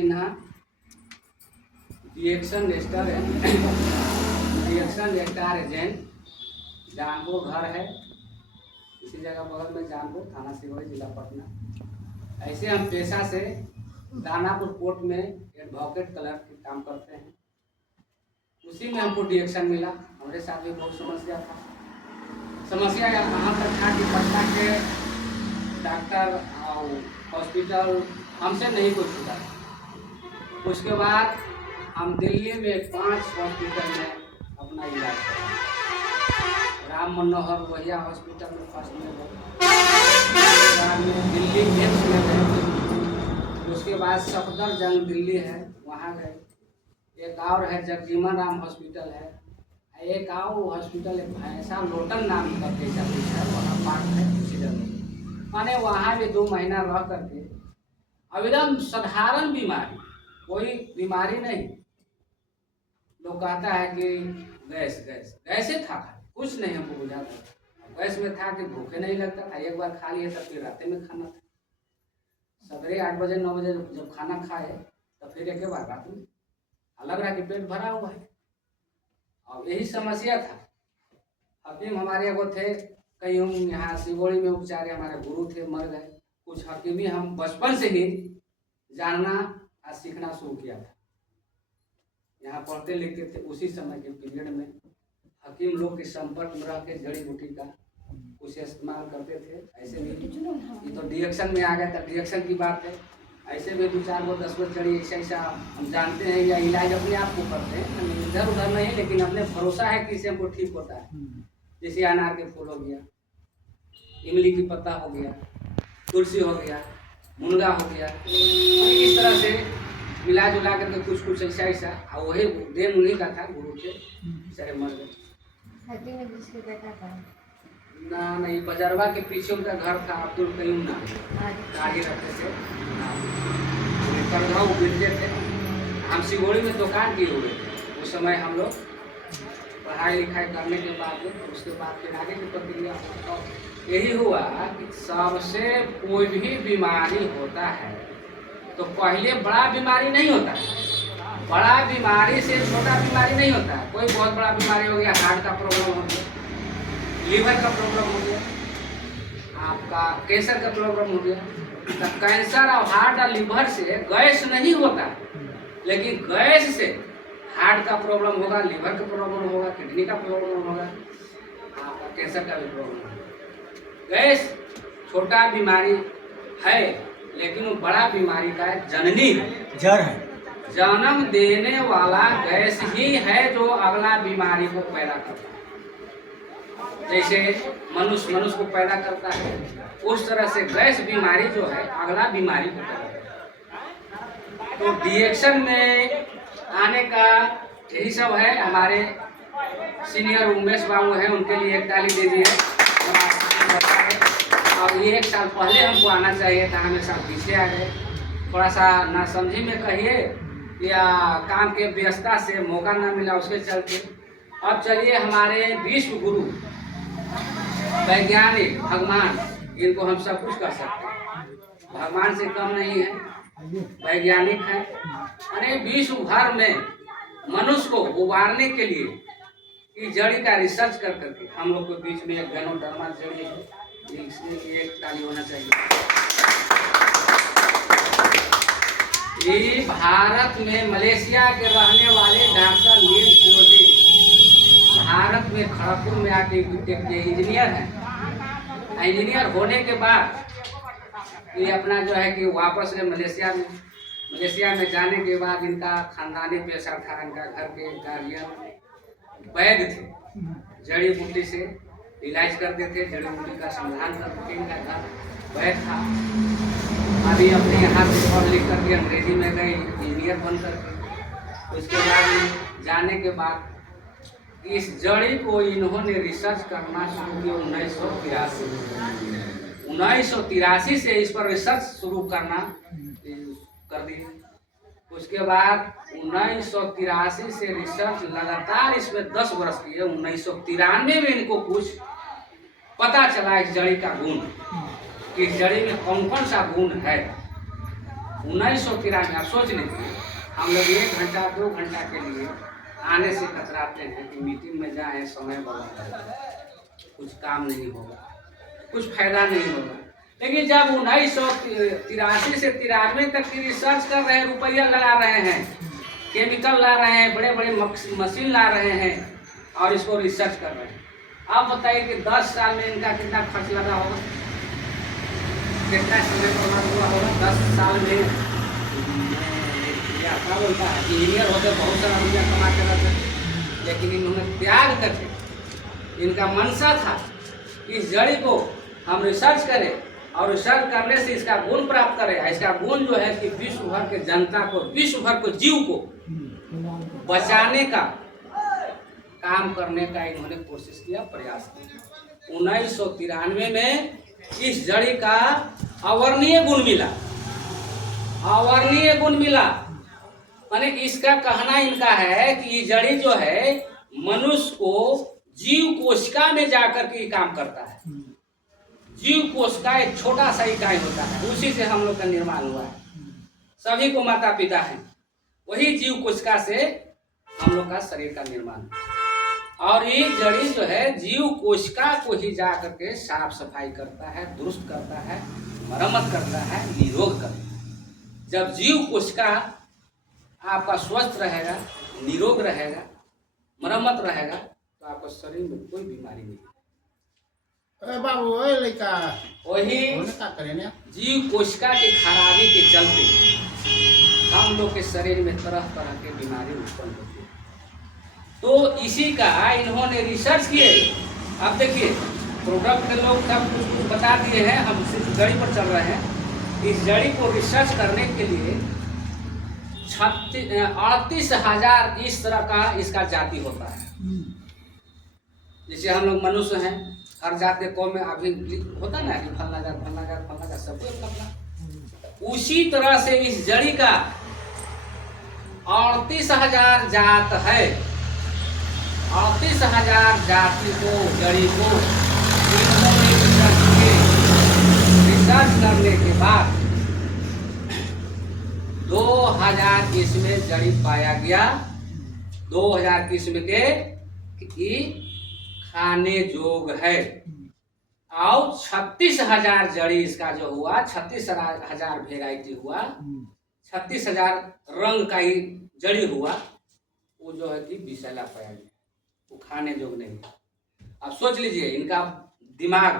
चिन्ह reaction star agent Janpur घर है, इसी जगह बगल में जानपुर, थाना सिवनी, जिला पटना। ऐसे हम पेशा से दानापुर कोर्ट में एडवोकेट क्लर्क के काम करते हैं। उसी में हमको डिएक्शन मिला। हमारे साथ भी बहुत समस्या था। समस्या यहाँ तक था कि पटना के डॉक्टर और हॉस्पिटल हमसे नहीं कुछ हुआ। उसके बाद हम दिल्ली में 5 हॉस्पिटल में अपना इलाज किया। राम मनोहर लोहिया हॉस्पिटल में फर्स्ट में दिल्ली एम्स में गए। उसके बाद सफदरजंग दिल्ली है, वहाँ गए। एक और है जगजीवन राम हॉस्पिटल है। एक और हॉस्पिटल ऐसा लोटन नाम का पैसा है, वहाँ पार्ट है उसी जगह। मैंने वहाँ भी 2 महीना रह करके अब एकदम साधारण बीमारी, कोई बीमारी नहीं। लोग कहता है कि गैस था, कुछ नहीं हमको बुझाता। गैस में था कि भूखे नहीं लगता था, एक बार खा लिए तब फिर रात में खाना था। सवेरे 8 बजे 9 बजे जब खाना खाए तो फिर एक बार रात में लग रहा कि पेट भरा हुआ है। और यही समस्या था। हकीम हमारे एगो थे, कहीं हम यहाँ सिवोड़ी में उपचार, हमारे गुरु थे, मर गए। कुछ हकीमी हम बचपन से ही जानना और सीखना शुरू किया था। यहाँ पढ़ते लिखते थे, उसी समय के पीरियड में हकीम लोग के संपर्क में रह के जड़ी बूटी का कुछ इस्तेमाल करते थे। ऐसे भी ये तो डिएक्शन में आ गया था, डिएक्शन की बात है। ऐसे भी 2-4 गो 10 गो जड़ी ऐसा हम जानते हैं या इलाज अपने आप को करते हैं, इधर उधर नहीं, लेकिन अपने भरोसा है कि इससे हमको ठीक होता है। जैसे अनार के फूल हो गया, इमली की पत्ता हो गया, तुलसी हो गया, मुनगा हो गया, इस तरह से मिला जुला करके कुछ ऐसा और वही देन उन्हीं का था, गुरु के सारे मर गए। ना नहीं, बजरवा के पीछे उनका घर था, अब्दुल कयूम नाम, गाड़ी रखते थे, करगाँव मिलते थे। हम सिवोड़ी में दुकान किए हुए थे उस समय। हम लोग पढ़ाई लिखाई करने के बाद उसके बाद फिर आगे की प्रक्रिया यही हुआ कि सबसे कोई भी बीमारी होता है तो पहले बड़ा बीमारी नहीं होता है, बड़ा बीमारी से छोटा बीमारी नहीं होता है। कोई बहुत बड़ा बीमारी हो गया, हार्ट का प्रॉब्लम हो गया, लीवर का प्रॉब्लम हो गया, आपका कैंसर का प्रॉब्लम हो गया। तो कैंसर और हार्ट और लीवर से गैस नहीं होता, लेकिन गैस से हार्ट का प्रॉब्लम होगा, लीवर का प्रॉब्लम होगा, किडनी का प्रॉब्लम होगा, आपका कैंसर का भी प्रॉब्लम होगा। गैस छोटा बीमारी है, लेकिन वो बड़ा बीमारी का जननी जड़ है। जन्म देने वाला गैस ही है जो अगला बीमारी को पैदा करता है। जैसे मनुष्य को पैदा करता है, उस तरह से गैस बीमारी जो है अगला बीमारी को पैदा करता है। तो डिएक्शन में आने का यही सब है। हमारे सीनियर उमेश बाबू हैं, उनके लिए एक ताली दे दिए। और ये 1 साल पहले हमको आना चाहिए था, हम 1 साल पीछे आ गए। थोड़ा सा नासमझी में कहिए या काम के व्यस्तता से मौका ना मिला, उसके चलते। अब चलिए, हमारे विश्व गुरु वैज्ञानिक भगवान, इनको हम सब कुछ कर सकते हैं, भगवान से कम नहीं है, वैज्ञानिक है। यानी विश्व भर में मनुष्य को उबारने के लिए इस जड़ी का रिसर्च कर करके हम लोग के बीच में एक गैनोडर्मा जड़ी है, इसलिए एक ताली होना चाहिए। ये भारत में मलेशिया के रहने वाले डॉक्टर नील सिरोजी भारत में खड़गपुर में आके इंजीनियर हैं। इंजीनियर होने के बाद ये अपना जो है कि वापस गए मलेशिया में जाने के बाद इनका खानदानी पेशा था। इनका घर के गार्जियन वैद्य थे, जड़ी बूटी से इलाज करते थे, जड़ी बूटी का समाधान करते थे। इनका घर वैद्य था। अभी अपने यहाँ से पढ़ लिख करके अंग्रेजी में गए, इंजीनियर बन करके। उसके बाद जाने के बाद इस जड़ी को इन्होंने रिसर्च करना शुरू किया 1983 से इस पर रिसर्च शुरू करना कर दिए। उसके बाद 1983 से रिसर्च लगातार इसमें 10 वर्ष किए। 1993 में इनको कुछ पता चला इस जड़ी का गुण, कि इस जड़ी में कौन कौन सा गुण है। 1993 आप सोच लीजिए, हम लोग 1 घंटा 2 घंटा के लिए आने से कतराते हैं कि मीटिंग में जाएं, समय बर्बाद करें, कुछ काम नहीं होगा, कुछ फायदा नहीं होगा। लेकिन जब 1983 से 93 तक की रिसर्च कर रहे हैं, रुपया लगा रहे हैं, केमिकल ला रहे हैं, बड़े बड़े मशीन ला रहे हैं और इसको रिसर्च कर रहे हैं। आप बताइए कि 10 साल में इनका कितना खर्च लगा होगा, कितना समय बर्बाद हुआ होगा 10 साल में। या क्या बोलता है, इंजीनियर होकर बहुत सारा रुपया कमा के रखते, लेकिन इन्होंने त्याग करके, इनका मनसा था इस जड़ी को हम रिसर्च करें और रिसर्च करने से इसका गुण प्राप्त करें। इसका गुण जो है कि विश्व भर के जनता को, विश्व भर को, जीव को बचाने का काम करने का इन्होंने कोशिश किया, प्रयास किया। 1993 में इस जड़ी का अवर्णीय गुण मिला, अवर्णीय गुण मिला। माने इसका कहना इनका है कि ये जड़ी जो है मनुष्य को जीव कोशिका में जाकर के काम करता है। जीव कोशिका एक छोटा सा इकाई होता है, उसी से हम लोग का निर्माण हुआ है। सभी को माता पिता है, वही जीव कोशिका से हम लोग का शरीर का निर्माण। और ये जड़ी जो है जीव कोशिका को ही जा करके साफ सफाई करता है, दुरुस्त करता है, मरम्मत करता है, निरोग करता है। जब जीव कोशिका आपका स्वस्थ रहेगा, निरोग रहेगा, मरम्मत रहेगा, तो आपका शरीर में कोई बीमारी नहीं। बाबू लड़का वही जीव कोशिका की खराबी के चलते हम लोग के शरीर में तरह तरह के बीमारी उत्पन्न होती है। तो इसी का इन्होंने रिसर्च किए। अब देखिए, प्रोडक्ट के लोग सब कुछ बता दिए हैं, हम सिर्फ जड़ी पर चल रहे हैं। इस जड़ी को रिसर्च करने के लिए 38,000 इस तरह का इसका जाति होता है। जैसे हम लोग मनुष्य हैं, हर जाति कौम में अभी होता ना कि फलना जात सबको अपना, उसी तरह से इस जड़ी का 38,000 जात है। 38,000 जाति को, जड़ी को इन्होंने रिसर्च करने के बाद 2000 किस्में जड़ी पाया गया। 2000 किस्म के खाने जोग है। और 36,000 जड़ी इसका जो हुआ, 36,000 वेराइटी हुआ, 36,000 रंग का ही जड़ी हुआ, वो जो है कि विषैला पाया गया, वो खाने जोग नहीं। अब सोच लीजिए इनका दिमाग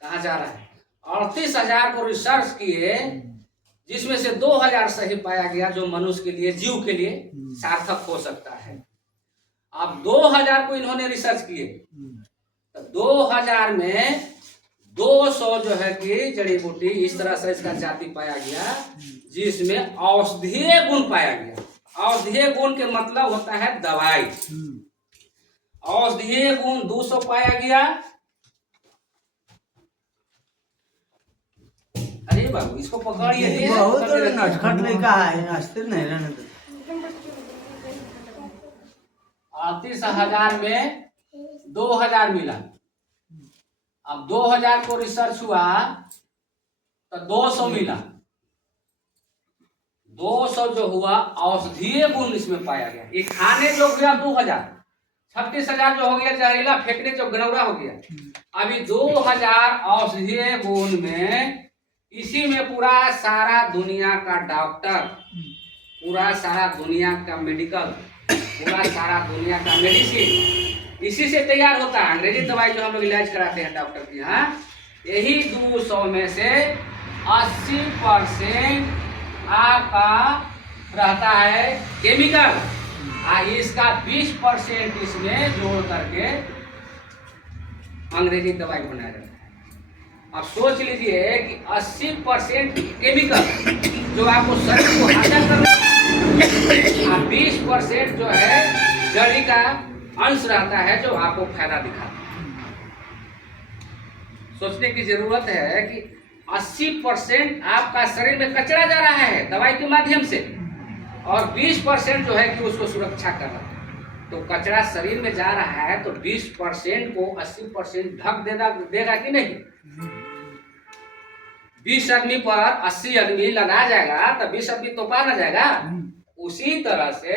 कहाँ जा रहा है। 38,000 को रिसर्च किए, जिसमें से 2000 सही पाया गया, जो मनुष्य के लिए, जीव के लिए सार्थक हो सकता है। अब 2000 को इन्होंने रिसर्च किए, तो 2000 में 200 जो है कि जड़ी बूटी इस तरह से इसका जाति पाया गया, जिसमें औषधीय गुण पाया गया। औषधीय गुण के मतलब होता है दवाई। औषधीय गुण 200 पाया गया। अरे बाबू इसको पकड़िए, बहुत नटखट लड़का है, अस्थिर नहीं रहने दो। 38,000 में 2000 मिला। अब 2000 को रिसर्च हुआ तो 200 मिला। 200 जो हुआ औषधीय गुण इसमें पाया गया। ये खाने जो गया 2000, 36,000 जो हो गया जहरीला, फेंकने जो गनौरा हो गया। अभी 2000 औषधीय गुण में, इसी में पूरा सारा दुनिया का डॉक्टर, पूरा सारा दुनिया का मेडिकल, पूरा सारा दुनिया का मेडिसिन इसी से तैयार होता है। अंग्रेजी दवाई जो हम लोग इलाज कराते हैं डॉक्टर के यहाँ, यही 200 में से 80% आपका रहता है केमिकल, इसका 20% इसमें जोड़ करके अंग्रेजी दवाई बनाया जाता है। अब सोच लीजिए कि 80% केमिकल जो आपको शरीर को हानिकारक करता है, 20% जो है जड़ी का अंश रहता है जो आपको फायदा दिखाता है। सोचने की जरूरत है कि 80% आपका शरीर में कचरा जा रहा है दवाई के माध्यम से, और 20% जो है कि उसको सुरक्षा कर रहा है। तो कचरा शरीर में जा रहा है, तो 20% को 80% ढक देगा कि नहीं? 20 आदमी पर 80 आदमी लगाया जाएगा तो 20 आदमी तोपा ना जाएगा। उसी तरह से